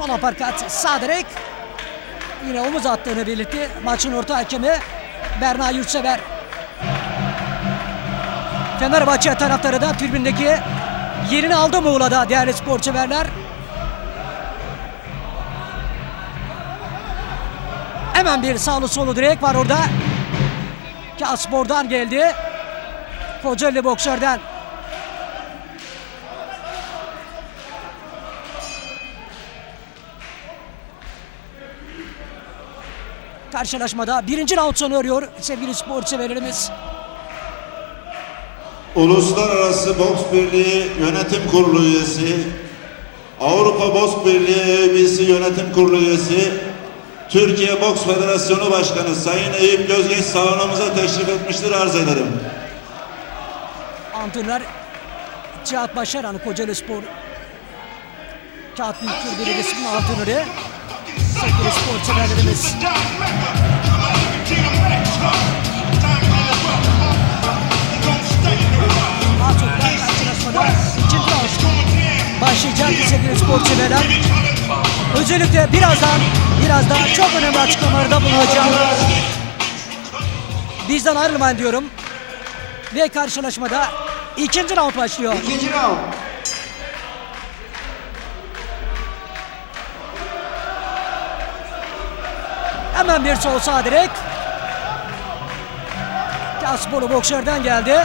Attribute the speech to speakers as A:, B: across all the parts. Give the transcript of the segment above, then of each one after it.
A: Sol aparkat sağ. Yine omuz attığını belirtti. Maçın orta hakemi Berna Yurtsever. Fenerbahçe taraftarı da tribündeki yerini aldı Muğla'da değerli spor severler. Hemen bir sağlı solu direk var orada. Kaspor'dan geldi. Kocaeli boksörden. Karşılaşmada birinci round sonu arıyor sevgili spor severlerimiz.
B: Uluslararası Boks Birliği Yönetim Kurulu üyesi, Avrupa Boks Birliği üyesi Yönetim Kurulu üyesi, Türkiye Boks Federasyonu Başkanı Sayın Eyüp Gözgeç salonumuza teşrif etmiştir arz ederim.
A: Antrenör Cihat Başaran Kocaeli Spor Kağıt Büyükşehir Belediyesi'nin antrenörü sevgili spor severlerimiz. Başlayacak sevgili spor severler. Özellikle birazdan birazdan çok önemli açıklamalarda bulunacağım. Bizden ayrılmayın diyorum. Ve karşılaşmada ikinci round başlıyor.
C: İkinci round.
A: Hemen bir sol sağ direkt. Kasporu boksörden geldi.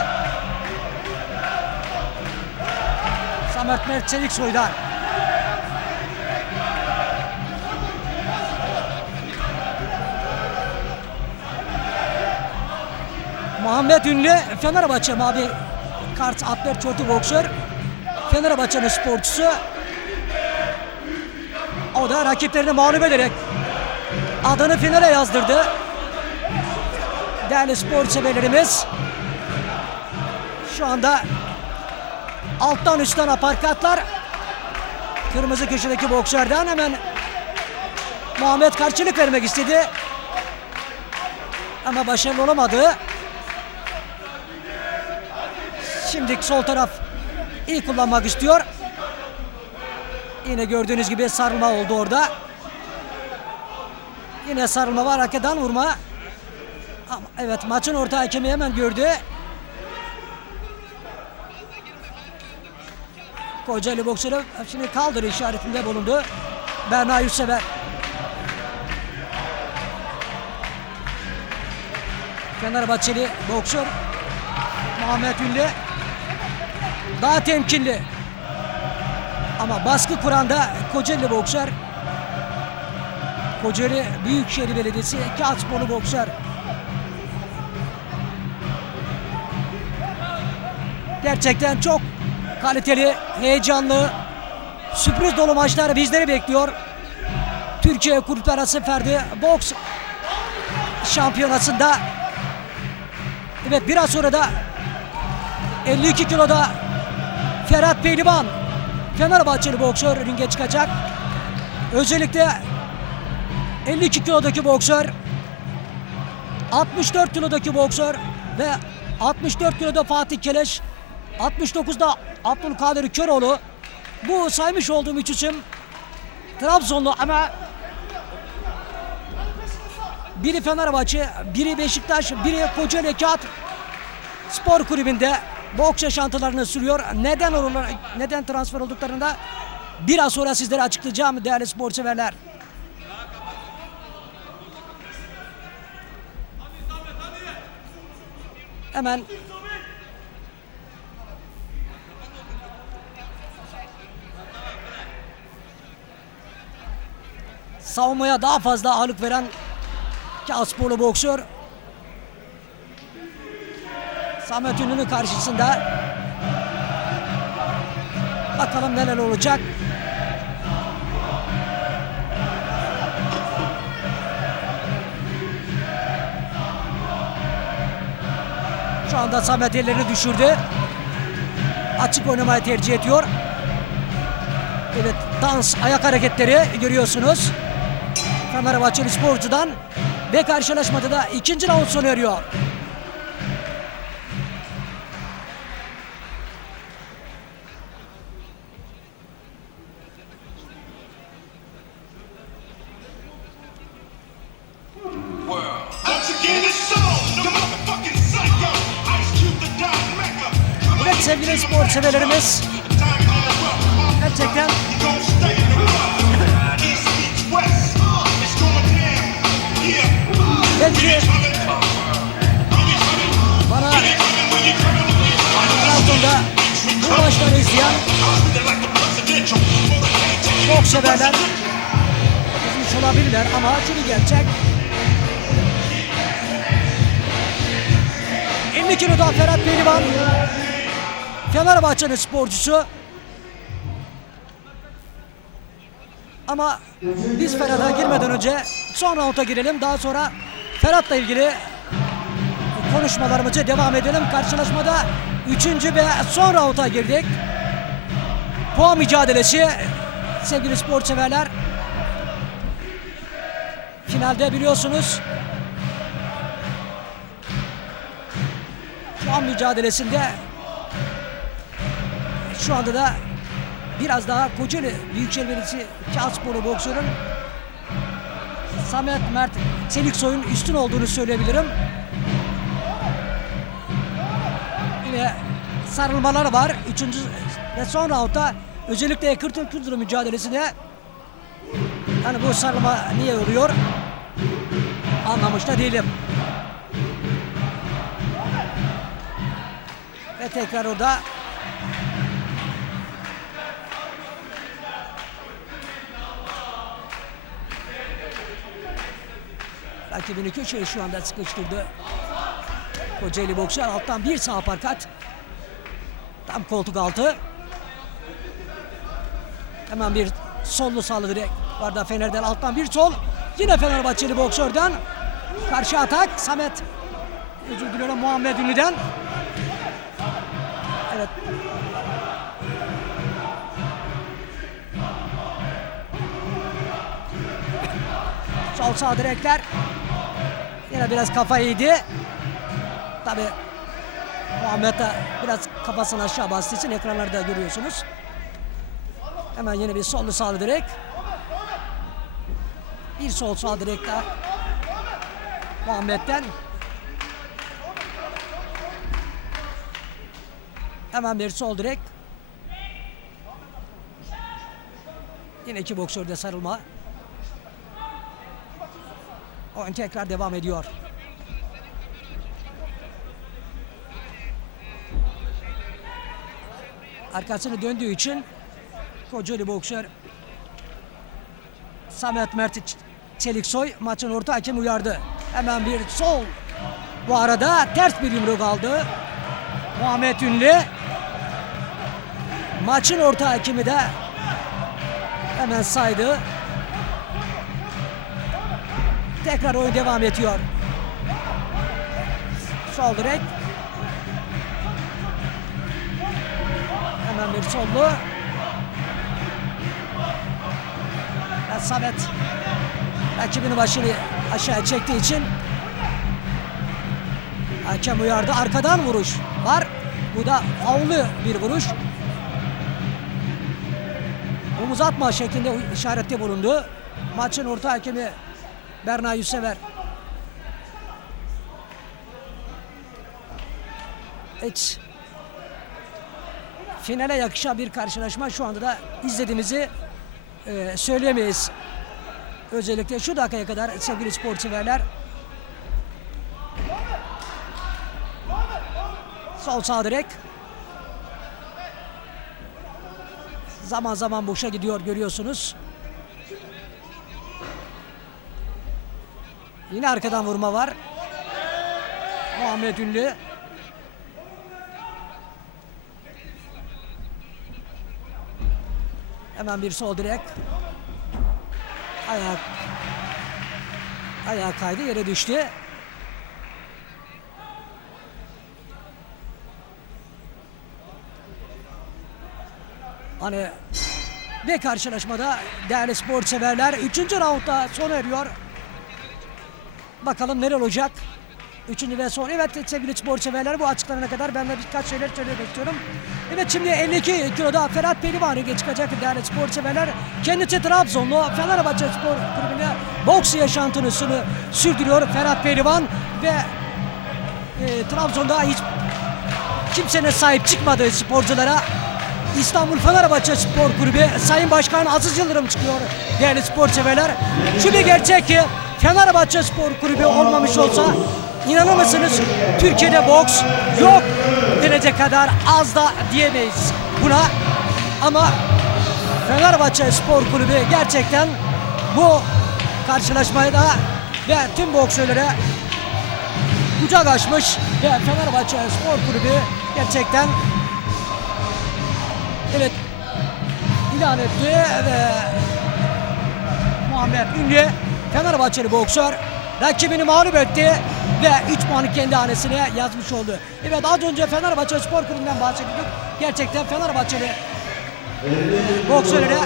A: Samet Mert Çeliksoy'dan. Muhammed Ünlü Fenerbahçe mavi kart atlet çortu boksör. Fenerbahçe'nin sporcusu. O da rakiplerini mağlup ederek adını finale yazdırdı. Değerli spor severlerimiz şu anda alttan üstten aparkatlar kırmızı köşedeki boksörden hemen Muhammed karşılık vermek istedi. Ama başarılı olamadı. Şimdi sol taraf iyi kullanmak istiyor. Yine gördüğünüz gibi sarılma oldu orada. Yine sarılma var arkadan vurma. Ama evet maçın orta hakemi hemen gördü. Kocaeli boksörü şimdi kaldır işaretinde bulundu. Berna Yurtsever. Fenerbahçeli boksör Muhammed Ünlü daha temkinli. Ama baskı kuranda Kocaeli boksör Kocaeli Büyükşehir Belediyesi Kağıtsporlu boksör. Gerçekten çok kaliteli, heyecanlı, sürpriz dolu maçlar bizleri bekliyor. Türkiye Kulüpler Arası Ferdi Boks Şampiyonası'nda Evet biraz sonra da 52 kiloda Ferhat Pehlivan Fenerbahçeli boksör ringe çıkacak. Özellikle 52 kilodaki boksör 64 kilodaki boksör ve 64 kiloda Fatih Keleş 69'da Abdülkadir Köroğlu bu saymış olduğum üç isim Trabzonlu ama biri Fenerbahçe, biri Beşiktaş, biri Kocaeli Kağıt Spor Kulübü'nde boks yaşantılarını sürüyor. Neden olurlar, neden transfer olduklarını da biraz sonra sizlere açıklayacağım değerli spor severler. Hemen. Savunmaya daha fazla ağırlık veren Kasporlu boksör. Samet Ünlü'nün karşısında. Bakalım neler olacak. Şu anda Samet ellerini düşürdü. Açık oynamayı tercih ediyor. Evet dans ayak hareketleri görüyorsunuz. Fenerbahçeli sporcudan ve karşılaşmada da ikinci round sonu eriyor. Çok severler üzmüş olabilirler ama şunu gerçek 50 kiloda Ferhat Pehlivan Fenerbahçe'nin sporcusu ama biz Ferhat'a girmeden önce son rounda girelim daha sonra Ferhat'la ilgili konuşmalarımıza devam edelim. Karşılaşmada 3. ve son rounda girdik. Puan mücadelesi sevgili spor severler. Finalde biliyorsunuz puan mücadelesinde şu anda da biraz daha Kocaeli Büyükşehir Belediyesi Kağıtsporu boksörün Samet Mert Çeliksoy'un üstün olduğunu söyleyebilirim. Yine sarılmalar var. Üçüncü ve son roundda özellikle Kırtıl Kültürü mücadelesinde yani bu sarılma niye oluyor anlamış da değilim. Ve tekrar orada rakibini köşeye şu anda sıkıştırdı. Kocaeli boksör alttan bir sağ parkat. Tam koltuk altı. Hemen bir sollu sağlı direkt. Varda Fener'den alttan bir sol. Yine Fenerbahçeli boksörden. Karşı atak Samet. Özür diliyorum Muhammed Ünlü'den. Evet. Sol sağ direkler. Yine biraz kafa yedi. Tabi Muhammed de biraz kafasını aşağı bastığı için ekranlarda görüyorsunuz. Hemen yine bir sollu sağlı direk. Bir sol sağ direk daha. Muhammed'den. Hemen bir sol direk. Yine iki boksörde sarılma. Oyun tekrar devam ediyor. Arkasını döndüğü için Kocaeli boksör Samet Mert Çeliksoy maçın orta hakem uyardı. Hemen bir sol. Bu arada ters bir yumruk aldı. Muhammed Ünlü. Maçın orta hakemi de hemen saydı. Tekrar oyun devam ediyor. Sol direk. Hemen bir sollu. Ve Samet rakibinin başını aşağı çektiği için hakem uyardı. Arkadan vuruş var. Bu da faulü bir vuruş. Omuz atma şeklinde işarette bulundu. Maçın orta hakemi Berna Yüsever. Evet. Finale yakışan bir karşılaşma şu anda da izlediğimizi e, söyleyemeyiz. Özellikle şu dakikaya kadar sevgili spor. Sol sağ direk. Zaman zaman boşa gidiyor görüyorsunuz. Yine arkadan vurma var. Muhammed Ünlü. Hemen bir sol direk. Ayak ayağa kaydı yere düştü. Hani bir karşılaşmada değerli spor severler 3. roundda sona eriyor. Bakalım neler olacak. Üçüncü ve son. Evet sevgili spor severler bu açıklanana kadar ben de birkaç şeyler söylemek istiyorum. Evet şimdi 52 kiloda Ferhat Pehlivan ringe çıkacak değerli spor severler. Kendisi Trabzonlu Fenerbahçe Spor Kulübü'ne boks yaşantısını sürdürüyor Ferhat Pehlivan ve e, Trabzon'da hiç kimsenin sahip çıkmadığı sporculara İstanbul Fenerbahçe Spor Kulübü Sayın Başkan Aziz Yıldırım çıkıyor değerli spor severler. Şu bir gerçek ki Fenerbahçe Spor Kulübü olmamış olsa inanır mısınız Türkiye'de boks yok denecek kadar az da diyemeyiz buna. Ama Fenerbahçe Spor Kulübü gerçekten bu karşılaşmayı da ve tüm boksörlere kucak açmış ve Fenerbahçe Spor Kulübü gerçekten evet ilan etti ve Muhammed Ünlü Fenerbahçeli boksör rakibini mağlup etti ve 3 puanı kendi hanesine yazmış oldu. Evet az önce Fenerbahçe Spor Kulübü'nden bahsettik. Gerçekten Fenerbahçeli boksörlere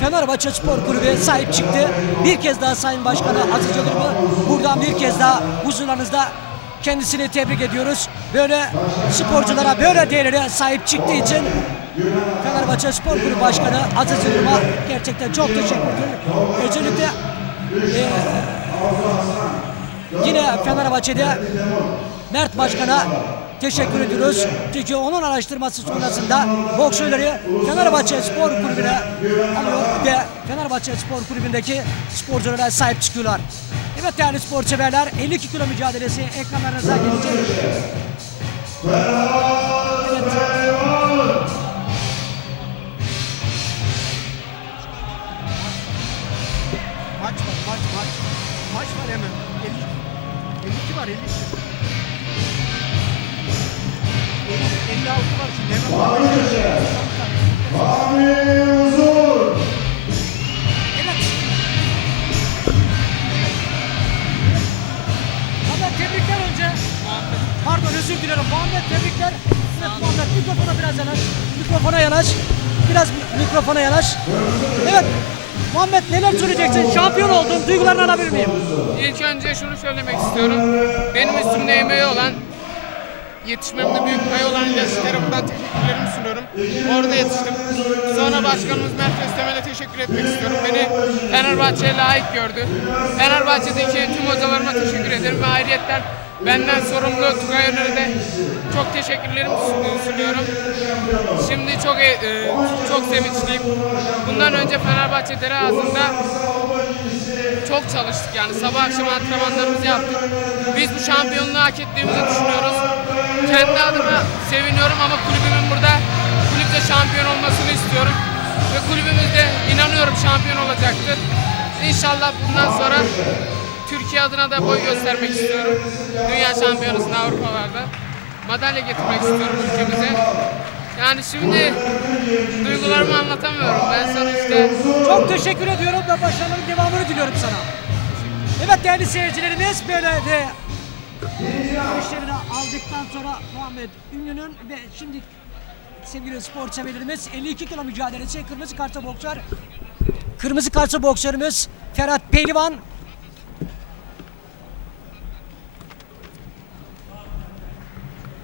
A: Fenerbahçe Spor Kulübü sahip çıktı. Bir kez daha Sayın Başkanı Aziz Yıldırım'ı buradan bir kez daha huzurlarınızda kendisini tebrik ediyoruz. Böyle sporculara böyle değerlere sahip çıktığı için Fenerbahçe Spor Kulübü Başkanı Aziz Yıldırım'a gerçekten çok teşekkür ediyorum. Özellikle eee, yine Fenerbahçe'de Mert Başkan'a teşekkür ediyoruz. Çünkü onun araştırması sonrasında boksörleri Fenerbahçe Spor Kulübü'ne alıyor ve Fenerbahçe Spor Kulübü'ndeki sporculara sahip çıkıyorlar. Evet değerli spor severler 52 kilo mücadelesi ekranlarınıza gelecek. Evet.
C: Maç var, maç, maç. Maç var hemen. 50, 52 var, 52. 50, 56 var şimdi hemen.
A: Evet. Muhammed tebrikler önce. Pardon özür dilerim. Muhammed tebrikler. Muhammed mikrofona biraz yanaş. Mikrofona yanaş. Biraz mi- mikrofona yanaş. Evet. Muhammed neler söyleyeceksin? Şampiyon oldun. Duygularını alabilir miyim?
D: İlk önce şunu söylemek istiyorum. Benim üstümde emeği olan, yetişmemde büyük pay olan ilaçlara buradan teşekkürlerimi sunuyorum. Orada yetiştim. Sonra başkanımız Mert Öztemel'e teşekkür etmek istiyorum. Beni Fenerbahçe'ye layık gördü. Fenerbahçe'deki tüm hocalarıma teşekkür ederim ve ayrıyetten benden sorumlu Tugay Öner'e de çok teşekkürlerimi sun- sunuyorum. Şimdi çok e, e, çok sevinçliyim. Bundan önce Fenerbahçe dere ağzında çok çalıştık yani sabah akşam antrenmanlarımızı yaptık. Biz bu şampiyonluğu hak ettiğimizi düşünüyoruz. Kendi adıma seviniyorum ama kulübümün burada kulüpte şampiyon olmasını istiyorum. Ve kulübümüzde inanıyorum şampiyon olacaktır. İnşallah bundan sonra Türkiye adına da boy göstermek istiyorum. Dünya şampiyonasında Avrupalarda madalya getirmek istiyorum ülkemize. Yani şimdi duygularımı anlatamıyorum. Ben sonuçta
A: Çok teşekkür ediyorum ve başarıların devamını diliyorum sana. Evet değerli seyircilerimiz böyle de görüşlerini aldıktan sonra Muhammed Ünlü'nün ve şimdi sevgili spor severlerimiz 52 kilo mücadelesi kırmızı kartı boksör kırmızı kartı boksörümüz Ferhat Pehlivan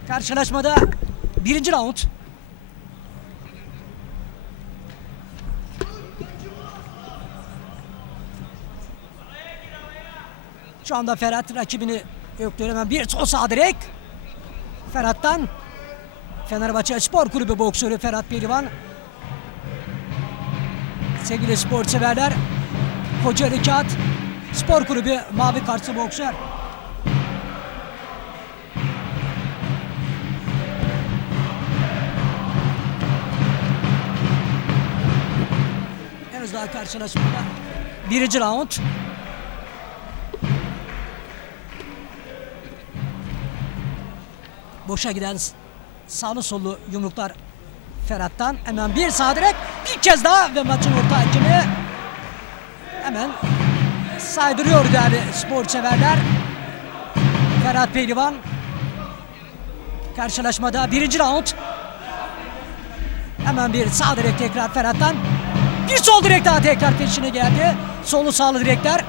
A: karşılaşmada birinci round Şu anda Ferhat rakibini öktürüyor. Hemen bir sol sağ direkt. Ferhat'tan Fenerbahçe Spor Kulübü boksörü Ferhat Pehlivan. Sevgili spor severler. Kocaeli Kağıt Spor Kulübü Mavi Kartlı boksör. Henüz daha karşılaşmada. Birinci round. Boşa giden sağlı sollu yumruklar Ferhat'tan. Hemen bir sağ direkt bir kez daha ve maçın orta hakemi hemen saydırıyor değerli spor severler. Ferhat Pehlivan karşılaşmada birinci round. Hemen bir sağ direkt tekrar Ferhat'tan. Bir sol direkt daha tekrar peşine geldi. Solu sağlı direkler.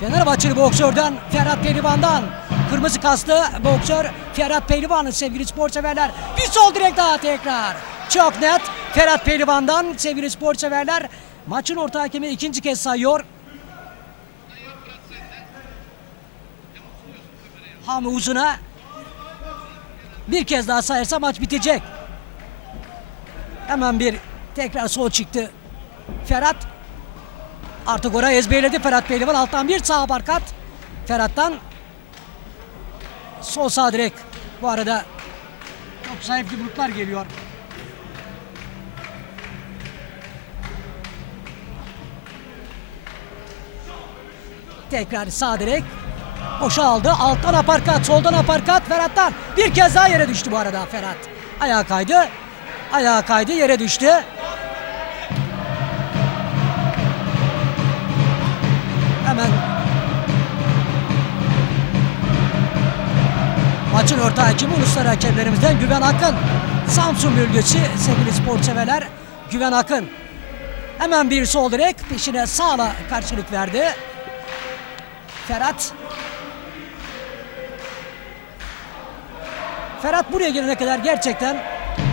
A: Fenerbahçeli boksörden Ferhat Pehlivan'dan kırmızı kaslı boksör Ferhat Pehlivan'ın sevgili spor severler bir sol direkt daha tekrar çok net Ferhat Pehlivan'dan sevgili spor severler maçın orta hakemi ikinci kez sayıyor Hami Uzun'a Bir kez daha sayarsa maç bitecek. Hemen bir tekrar sol çıktı. Ferhat. Artık orayı ezberledi Ferhat Pehlivan. Alttan bir sağ barkat. Ferhat'tan sol sağ direk. Bu arada çok zayıf yumruklar geliyor. Tekrar sağ direk. Boşa aldı. Alttan aparkat, soldan aparkat Ferhat'tan. Bir kez daha yere düştü bu arada Ferhat. Ayağa kaydı. Ayağa kaydı, yere düştü. Maçın orta hakemi uluslararası hakemlerimizden Güven Akın. Samsun bölgesi sevgili spor severler. Güven Akın. Hemen bir sol direk peşine sağla karşılık verdi. Ferhat. Ferhat buraya gelene kadar gerçekten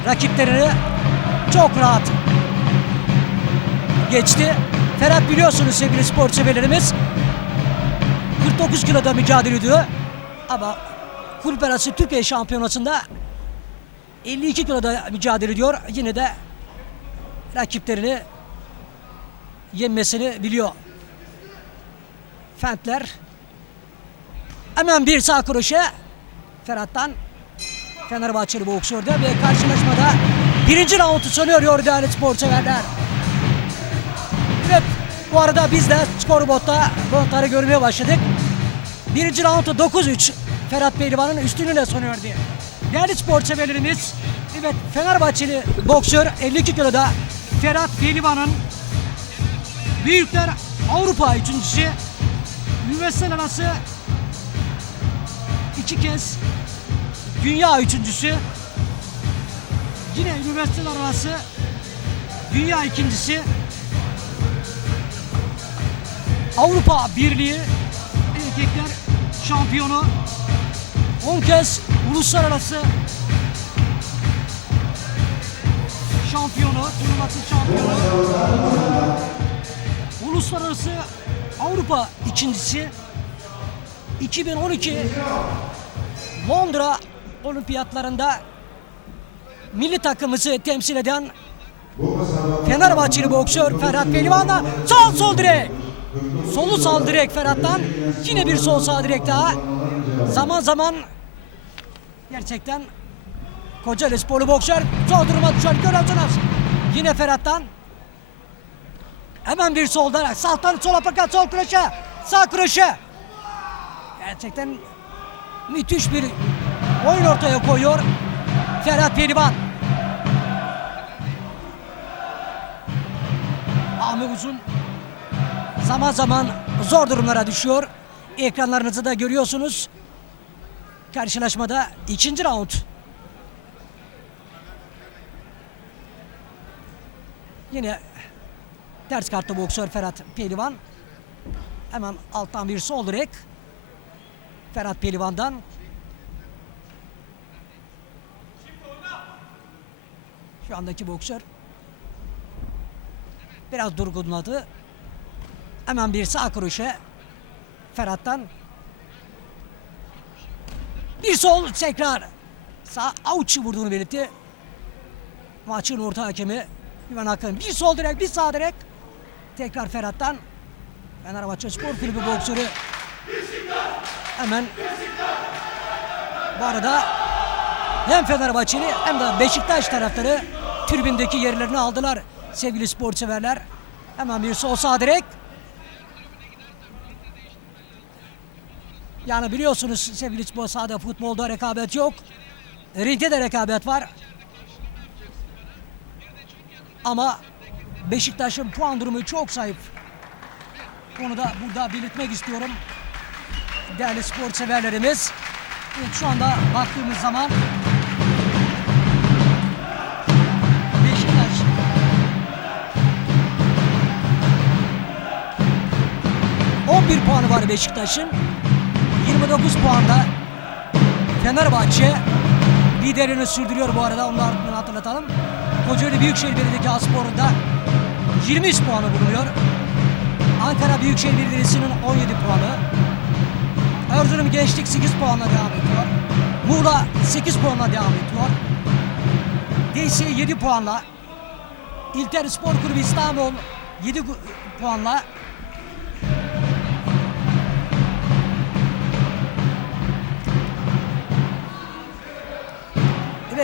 A: rakiplerini çok rahat geçti. Ferhat biliyorsunuz sevgili spor severlerimiz 49 kiloda mücadele ediyor. Ama kulüp arası Türkiye şampiyonasında 52 kiloda mücadele ediyor. Yine de rakiplerini yenmesini biliyor. Fentler hemen bir sağ kroşe Ferhat'tan Fenerbahçeli boksörde ve karşılaşmada birinci roundu sanıyor değerli spor severler. Evet bu arada biz de skorbotta kontları görmeye başladık. Birinci roundu 9-3 Ferhat Pehlivan'ın üstünlüğüyle sonuyor diye. Değerli spor severlerimiz evet Fenerbahçeli boksör 52 kiloda Ferhat Pehlivan'ın Büyükler Avrupa üçüncüsü Üniversiteler arası iki kez Dünya üçüncüsü Yine üniversiteler arası Dünya ikincisi Avrupa Birliği erkekler şampiyonu 10 kez uluslararası şampiyonu, turnuvası şampiyonu uluslararası Avrupa ikincisi 2012 Londra olimpiyatlarında milli takımımızı temsil eden Fenerbahçeli boksör Ferhat Pehlivan'da sol sol direk. Solu sağ direk Ferhat'tan. Yine bir sol sağ direk daha. Zaman zaman gerçekten Kocaeli sporlu boksör zor duruma düşer görüyorsunuz. Yine Ferhat'tan. Hemen bir soldan saltan sol apakat sol kroşe sağ kroşe. Gerçekten müthiş bir oyun ortaya koyuyor Ferhat Pehlivan. Ahmet Uzun zaman zaman zor durumlara düşüyor. Ekranlarınızı da görüyorsunuz. Karşılaşmada ikinci round. Yine ters kartlı boksör Ferhat Pehlivan. Hemen alttan bir sol direk. Ferhat Pehlivan'dan. Şu andaki boksör biraz durgunladı. Hemen bir sağ kroşe Ferhat'tan. Bir sol tekrar. Sağ avuçu vurduğunu belirtti. Maçın orta hakemi Güven Akın. Bir sol direk, bir sağ direk. Tekrar Ferhat'tan. Fenerbahçe Spor Kulübü boksörü hemen bu arada hem Fenerbahçeli hem de Beşiktaş taraftarı tribündeki yerlerini aldılar sevgili spor severler. Hemen bir sol sağ direk. Yani biliyorsunuz sevgili spor sahada futbolda rekabet yok. Ringde de rekabet var. Ama Beşiktaş'ın puan durumu çok zayıf. Onu da burada belirtmek istiyorum. Değerli spor severlerimiz. Şu anda baktığımız zaman Beşiktaş ...11 puanı var Beşiktaş'ın. 29 puanda Fenerbahçe liderini sürdürüyor bu arada. Onu da hatırlatalım. Kocaeli Büyükşehir Belediyesi Spor'unda 23 puanı bulunuyor. Ankara Büyükşehir Belediyesi'nin 17 puanı. Erzurum Gençlik 8 puanla devam ediyor. Muğla 8 puanla devam ediyor. DC 7 puanla. İlter Spor Kulübü İstanbul 7 gu- puanla.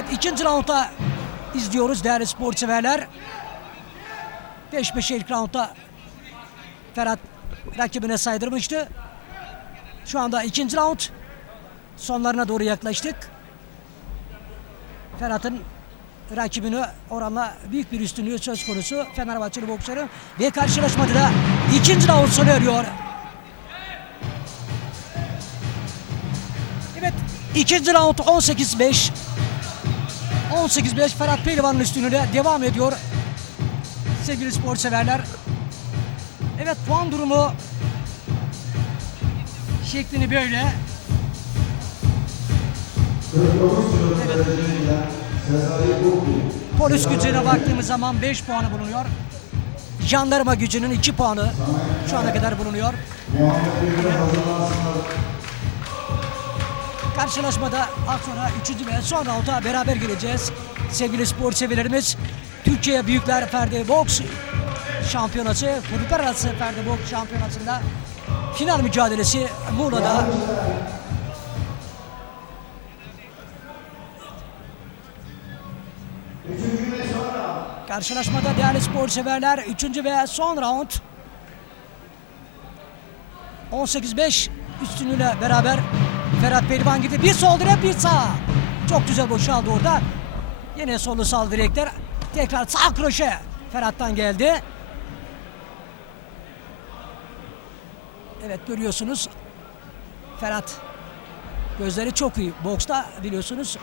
A: Evet ikinci raunda izliyoruz değerli spor severler. Peş peşe ilk raundda Ferhat rakibine saydırmıştı. Şu anda ikinci round sonlarına doğru yaklaştık. Ferhat'ın rakibini oranla büyük bir üstünlüğü söz konusu Fenerbahçeli boksörü ve karşılaşmada da ikinci round sona eriyor. Evet ikinci round 18-5 18-5 Ferhat Pehlivan'ın üstünlüğüne devam ediyor. Sevgili spor severler. Evet puan durumu şeklini böyle. Polis gücüne baktığımız zaman 5 puanı bulunuyor. Jandarma gücünün 2 puanı şu ana kadar bulunuyor. Karşılaşmada az sonra 3. ve son rounda beraber gireceğiz. Sevgili spor severlerimiz Türkiye Büyükler Ferdi Boks Şampiyonası, Kulüpler Arası Ferdi Boks Şampiyonası'nda final mücadelesi Muğla'da Karşılaşmada değerli spor severler 3. ve son round 18-5 üstünlüğüyle beraber Ferhat Pehlivan gitti. Bir sol direk bir sağ. Çok güzel boşaldı orada. Yine solu sağ direkler. Tekrar sağ kroşe Ferhat'tan geldi. Evet görüyorsunuz. Ferhat gözleri çok iyi. Boksta biliyorsunuz.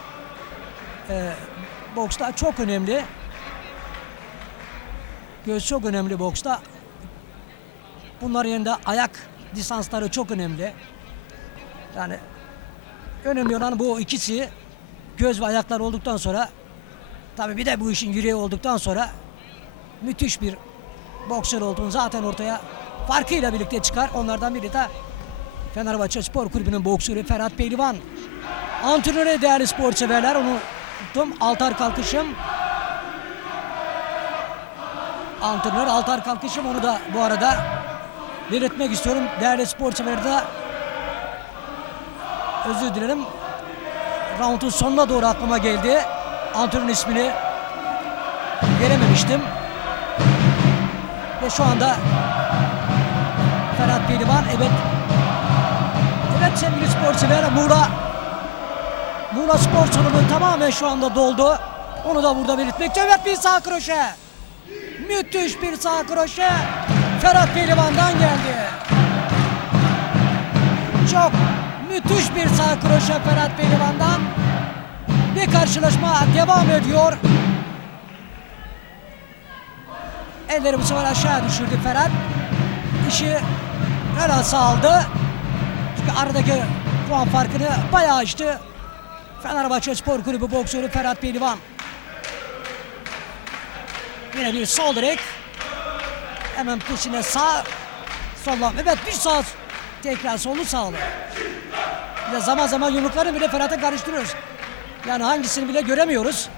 A: Ee, boksta çok önemli. Göz çok önemli boksta. Bunların yanında ayak distansları çok önemli. Yani önemli olan bu ikisi göz ve ayaklar olduktan sonra tabi bir de bu işin yüreği olduktan sonra müthiş bir boksör olduğunu zaten ortaya farkıyla birlikte çıkar. Onlardan biri de Fenerbahçe Spor Kulübü'nün boksörü Ferhat Pehlivan. Antrenörü değerli spor severler onu unuttum. Altar kalkışım. Antrenör altar kalkışım onu da bu arada belirtmek istiyorum. Değerli spor severler de özür dilerim. Round'un sonuna doğru aklıma geldi. Antrenörün ismini verememiştim. Ve şu anda Ferhat Pehlivan evet Evet sevgili spor severler Muğla Muğla spor salonu tamamen şu anda doldu. Onu da burada belirtmek istiyorum. Evet bir sağ kroşe. Müthiş bir sağ kroşe. Ferhat Pehlivan'dan geldi. Çok müthiş bir sağ kroşe Ferhat Pehlivan'dan. Ve karşılaşma devam ediyor. Elleri bu sefer aşağı düşürdü Ferhat. İşi helal sağladı. Çünkü aradaki puan farkını bayağı açtı. Fenerbahçe Spor Kulübü boksörü Ferhat Pehlivan. Yine bir sol direk. Hemen peşine sağ. Sollam. Evet bir sağ. Tekrar solu sağlı. De zaman zaman yumrukları bile Ferhat'a karıştırıyoruz. Yani hangisini bile göremiyoruz.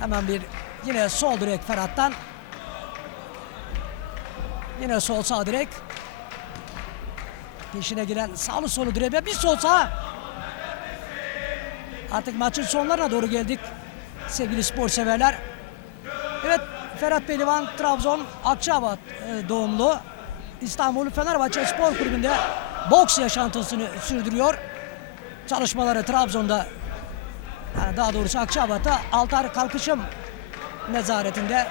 A: Hemen bir yine sol direk Ferhat'tan. Yine sol sağ direk. Peşine giren sağlı solu direğe bir sol sağ. Artık maçın sonlarına doğru geldik sevgili spor severler. Evet Ferhat Pehlivan Trabzon Akçabat e, doğumlu. İstanbul Fenerbahçe Spor Kulübü'nde boks yaşantısını sürdürüyor. Çalışmaları Trabzon'da yani daha doğrusu Akçabat'ta altar kalkışım nezaretinde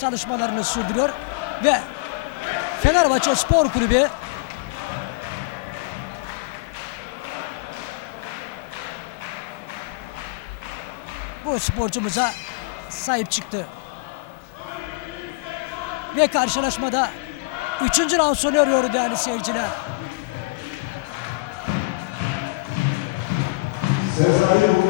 A: çalışmalarını sürdürüyor ve Fenerbahçe Spor Kulübü bu sporcumuza sahip çıktı. Ve karşılaşmada 3. round sonu arıyor değerli seyirciler.
E: Sezai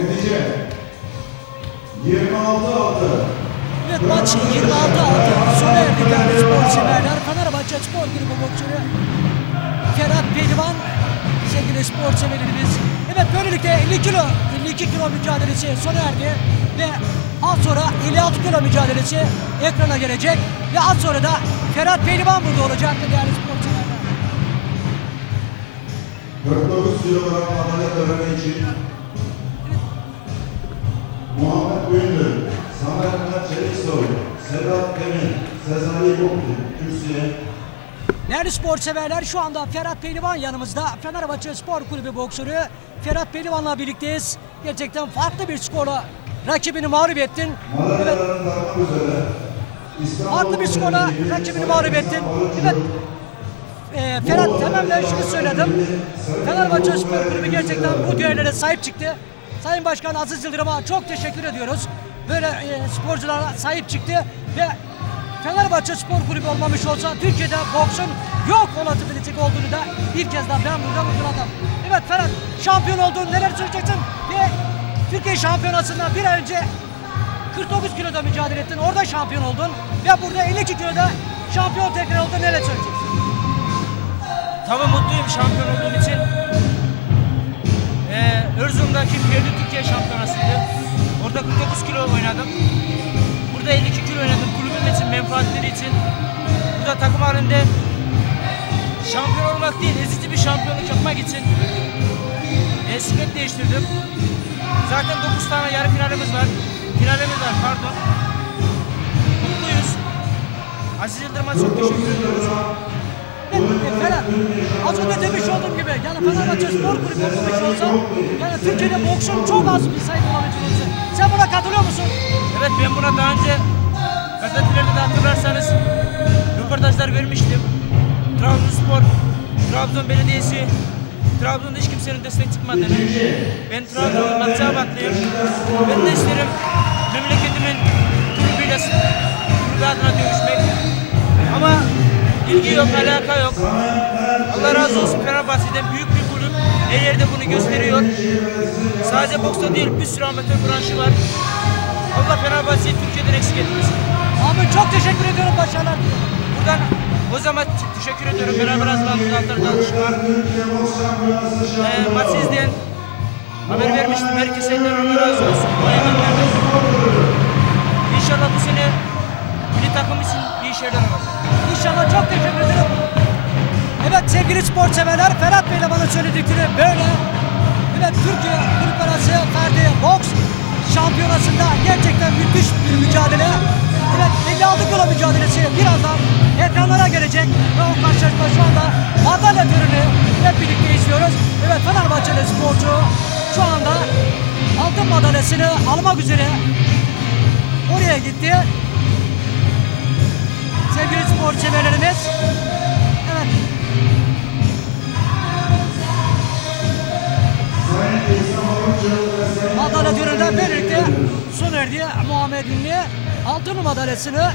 E: Netice
B: 26 6.
A: Evet maç 26 6. Sona erdi değerli spor severler. Fenerbahçe Spor Kulübü boksörü Ferhat Pehlivan sevgili spor severlerimiz. Evet böylelikle 50 kilo 52 kilo mücadelesi sona erdi ve az sonra 56 kilo mücadelesi ekrana gelecek ve az sonra da Ferhat Pehlivan burada olacak değerli spor severler.
B: 49 kilo olarak madalya için Muhammed Ünlü, Samet Çeliksoy, Sedat Demir, Sezai Mutlu, kürsüye
A: Değerli spor severler şu anda Ferhat Pehlivan yanımızda. Fenerbahçe Spor Kulübü boksörü Ferhat Pehlivan'la birlikteyiz. Gerçekten farklı bir skorla rakibini mağlup ettin. Evet, farklı bir skorla rakibini mağlup ettin. Evet, e, Ferhat hemen ben şunu söyledim. Fenerbahçe Spor Kulübü gerçekten bu düellere sahip çıktı. Sayın Başkan Aziz Yıldırım'a çok teşekkür ediyoruz. Böyle e, sporculara sahip çıktı ve Fenerbahçe Spor Kulübü olmamış olsa Türkiye'de boksun yok olabilecek olduğunu da bir kez daha ben burada vurguladım. Evet Ferhat şampiyon oldun neler söyleyeceksin ve Türkiye şampiyonasında bir ay önce 49 kiloda mücadele ettin orada şampiyon oldun ve burada 52 kiloda şampiyon tekrar oldun neler söyleyeceksin?
E: Tabii mutluyum şampiyon olduğum için. Ee, Erzurum'daki Ferdi Türkiye şampiyonasıydı. Orada 49 kilo oynadım. Burada 52 kilo oynadım kulübüm için, menfaatleri için. Burada takım halinde şampiyon olmak değil, ezici bir şampiyonluk yapmak için bisiklet değiştirdim. Zaten 9 tane yarı finalimiz var. Finalimiz var pardon. Mutluyuz. Aziz Yıldırım'a çok teşekkür ediyoruz.
A: Ferhat, az önce demiş olduğum gibi yani Fenerbahçe Spor Kulübü olmamış olsa yani Türkiye'de boksun çok az bir sayıda olabilecek olsa. Sen buna katılıyor musun?
E: Evet ben buna daha önce gazetelerde de hatırlarsanız röportajlar vermiştim. Trabzonspor, Trabzon Belediyesi, Trabzon'da hiç kimsenin destek çıkmadığını. Ben Trabzon'un Akçabatlıyım. Ben de isterim memleketimin kulübüyle kulübü adına dövüşmek. İlgi yok, alaka yok. Allah razı olsun Fenerbahçe'den büyük bir kulüp her yerde bunu gösteriyor. Sadece boksta değil bir sürü amatör branşı var. Allah Fenerbahçe'yi Türkiye'den eksik etmesin.
A: Abi çok teşekkür ediyorum başarılar.
E: Buradan o zaman teşekkür ediyorum. Beraber hazırlandık altları danışıklar. Ee, maçı izleyen haber vermiştim. Herkese elden razı olsun. İnşallah bu takım için iyi şeyler olur.
A: İnşallah çok teşekkür ederim. Evet sevgili spor severler Ferhat Bey'le bana söyledikleri böyle. Evet Türkiye Kulüp Arası Ferdi Boks Şampiyonası'nda gerçekten müthiş bir mücadele. Evet 56 kilo mücadelesi birazdan ekranlara gelecek ve o karşılaşma şu anda madalya töreni hep birlikte izliyoruz. Evet Fenerbahçeli sporcu şu anda altın madalyasını almak üzere oraya gitti. Sevgili spor severlerimiz. Evet. Madalya töreninden birlikte son erdiği Muhammed Ünlü altın madalyasını